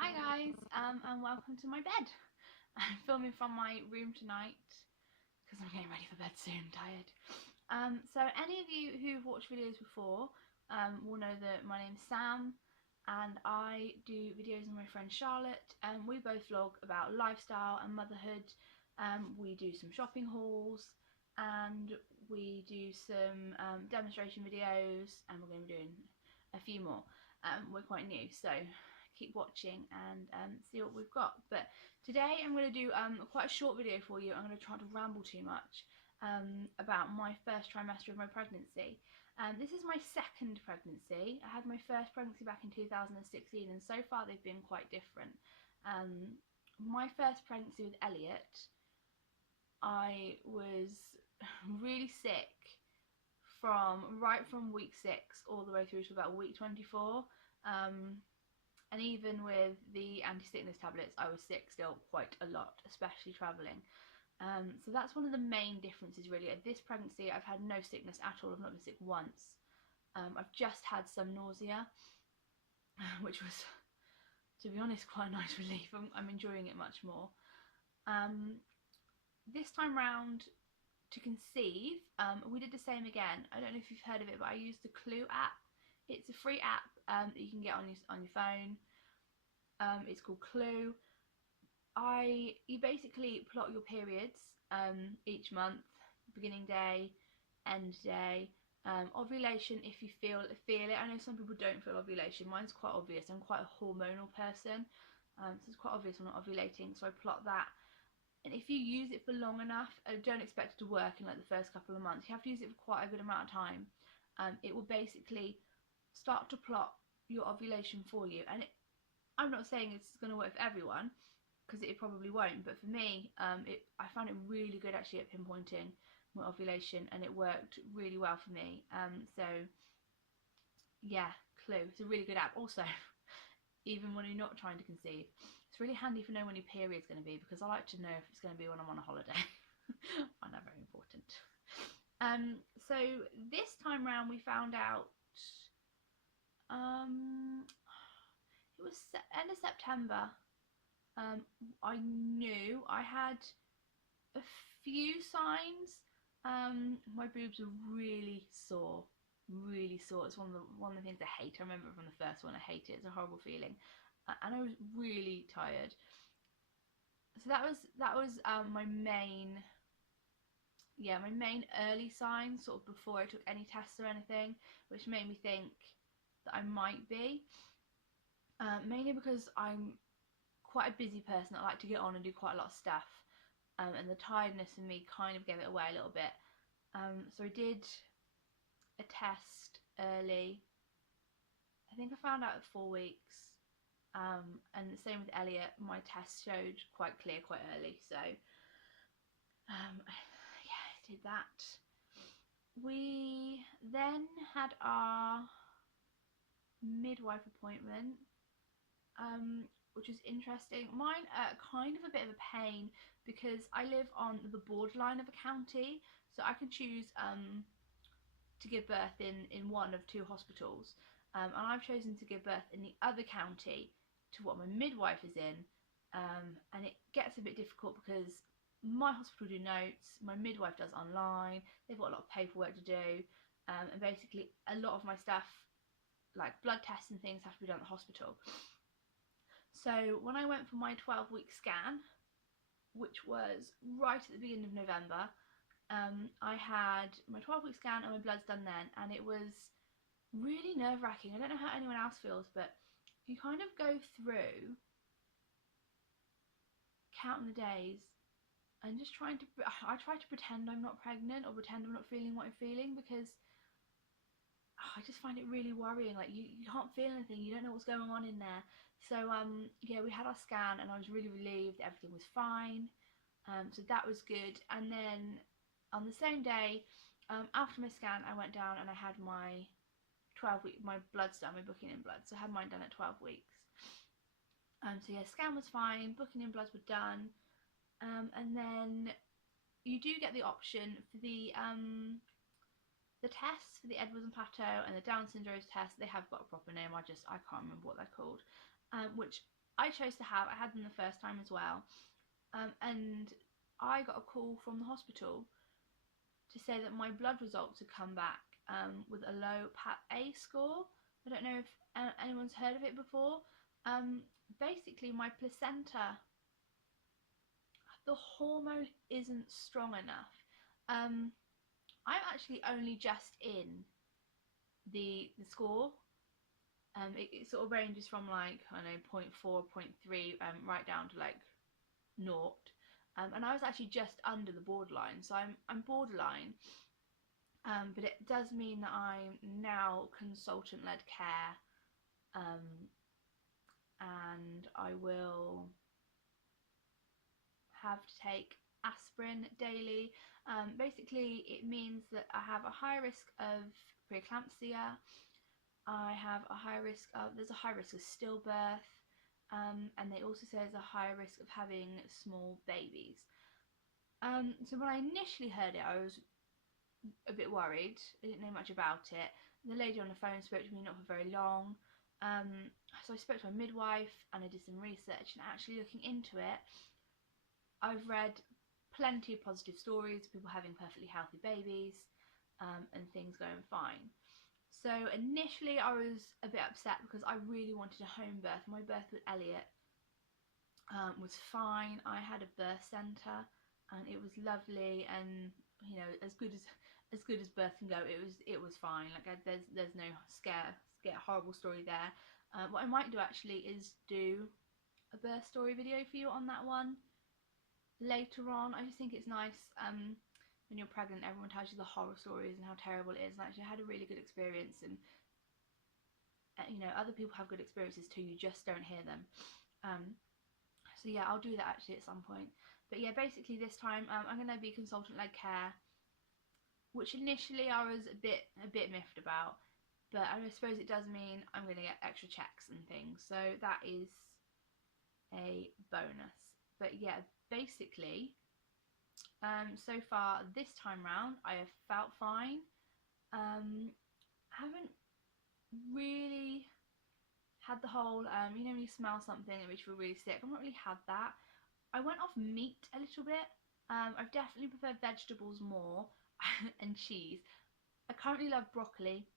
Hi guys, and welcome to my bed. I'm filming from my room tonight because I'm getting ready for bed soon, tired. So any of you who've watched videos before will know that my name's Sam and I do videos with my friend Charlotte, and we both vlog about lifestyle and motherhood. We do some shopping hauls and we do some demonstration videos, and we're going to be doing a few more. We're quite new, so keep watching and see what we've got. But today I'm going to do quite a short video for you. I'm going to try not to ramble too much about my first trimester of my pregnancy. This is my second pregnancy. I had my first pregnancy back in 2016, and so far they've been quite different. My first pregnancy with Elliot, I was really sick right from week 6 all the way through to about week 24. And even with the anti-sickness tablets, I was sick still quite a lot, especially travelling. So that's one of the main differences really. At this pregnancy, I've had no sickness at all. I've not been sick once. I've just had some nausea, which was, to be honest, quite a nice relief. I'm enjoying it much more. This time round, to conceive, we did the same again. I don't know if you've heard of it, but I used the Clue app. It's a free app that you can get on your phone. It's called Clue. You basically plot your periods each month, beginning day, end day, ovulation if you feel it. I know some people don't feel ovulation. Mine's quite obvious. I'm quite a hormonal person, so it's quite obvious I'm not ovulating. So I plot that. And if you use it for long enough, don't expect it to work in like the first couple of months. You have to use it for quite a good amount of time. It will basically start to plot your ovulation for you. And I'm not saying it's going to work for everyone, because it probably won't, but for me, I found it really good actually at pinpointing my ovulation, and it worked really well for me. So yeah, Clue, it's a really good app. Also, even when you're not trying to conceive, it's really handy for knowing when your period's going to be, because I like to know if it's going to be when I'm on a holiday. I find that very important. So this time round we found out, it was end of September. I knew I had a few signs. My boobs were really sore, really sore. It's one of the things I hate. I remember from the first one, I hate it. It's a horrible feeling, and I was really tired. So that was my main early sign, sort of before I took any tests or anything, which made me think that I might be. Mainly because I'm quite a busy person. I like to get on and do quite a lot of stuff, and the tiredness in me kind of gave it away a little bit. So I did a test early. I think I found out at 4 weeks, and the same with Elliot. My test showed quite clear quite early, so yeah, I did that. We then had our midwife appointment, which was interesting. Mine kind of a bit of a pain, because I live on the borderline of a county, so I can choose to give birth in one of 2 hospitals, and I've chosen to give birth in the other county to what my midwife is in, and it gets a bit difficult because my hospital do notes, my midwife does online, they've got a lot of paperwork to do, and basically a lot of my stuff, like blood tests and things, have to be done at the hospital. So when I went for my 12-week scan, which was right at the beginning of November, I had my 12-week scan and my blood's done then, and it was really nerve-wracking. I don't know how anyone else feels, but you kind of go through counting the days and just I try to pretend I'm not pregnant, or pretend I'm not feeling what I'm feeling, because I just find it really worrying. Like, you can't feel anything, you don't know what's going on in there. So yeah, we had our scan and I was really relieved that everything was fine. So that was good. And then on the same day, after my scan, I went down and I had my 12-week, my blood's done, my booking in blood. So I had mine done at 12 weeks. So yeah, scan was fine, booking in bloods were done. And then you do get the option for the tests for the Edwards and Plateau and the Down syndrome test. They have got a proper name, I can't remember what they're called, which I chose to have. I had them the first time as well, and I got a call from the hospital to say that my blood results had come back with a low PAP-A score. I don't know if anyone's heard of it before. Basically, my placenta, the hormone isn't strong enough. I'm actually only just in the score. It sort of ranges from like, I don't know, 0.4, 0.3, right down to like 0. And I was actually just under the borderline, so I'm borderline. But it does mean that I'm now consultant-led care, and I will have to take aspirin daily. Basically, it means that I have a high risk of preeclampsia. I have a high risk of, there's a high risk of stillbirth, and they also say there's a high risk of having small babies. So when I initially heard it, I was a bit worried. I didn't know much about it. The lady on the phone spoke to me not for very long. So I spoke to my midwife and I did some research, and actually looking into it, I've read plenty of positive stories of people having perfectly healthy babies, and things going fine. So initially I was a bit upset because I really wanted a home birth. My birth with Elliot was fine. I had a birth centre and it was lovely, and you know, as good as birth can go, it was fine. Like there's no horrible story there. What I might do actually is do a birth story video for you on that one later on. I just think it's nice, when you're pregnant, everyone tells you the horror stories and how terrible it is, and actually I had a really good experience, and you know, other people have good experiences too, you just don't hear them. So yeah, I'll do that actually at some point. But yeah, basically this time I'm going to be consultant-led care, which initially I was a bit miffed about, but I suppose it does mean I'm going to get extra checks and things, so that is a bonus. But yeah, basically, so far this time round I have felt fine. Haven't really had the whole, you know, when you smell something and makes you feel really sick. I've not really had that. I went off meat a little bit. I've definitely preferred vegetables more and cheese. I currently love broccoli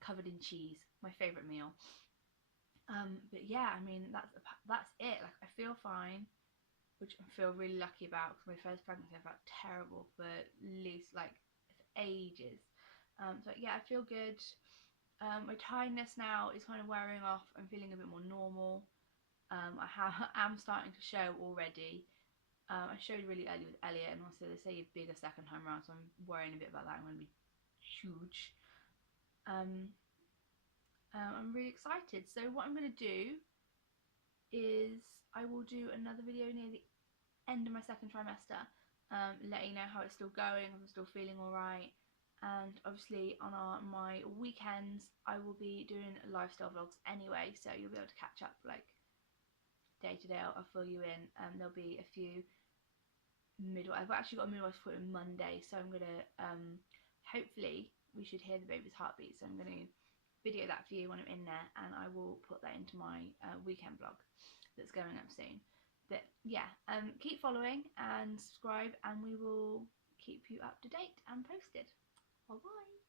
covered in cheese, my favourite meal. But yeah, I mean, that's it. Like, I feel fine, which I feel really lucky about, because my first pregnancy I felt terrible for at least like ages. So yeah, I feel good. My tiredness now is kind of wearing off. I'm feeling a bit more normal. I'm starting to show already. I showed really early with Elliot, and also they say you're bigger second time around, so I'm worrying a bit about that. I'm going to be huge. I'm really excited. So what I'm going to do is I will do another video near the end of my second trimester, letting you know how it's still going, if I'm still feeling alright. And obviously on my weekends I will be doing lifestyle vlogs anyway, so you'll be able to catch up like day to day. I'll fill you in. There'll be a few I've actually got a midwife appointment Monday, so I'm gonna hopefully we should hear the baby's heartbeat, so I'm gonna video that for you when I'm in there, and I will put that into my weekend vlog that's going up soon. But yeah, keep following and subscribe, and we will keep you up to date and posted. Bye bye.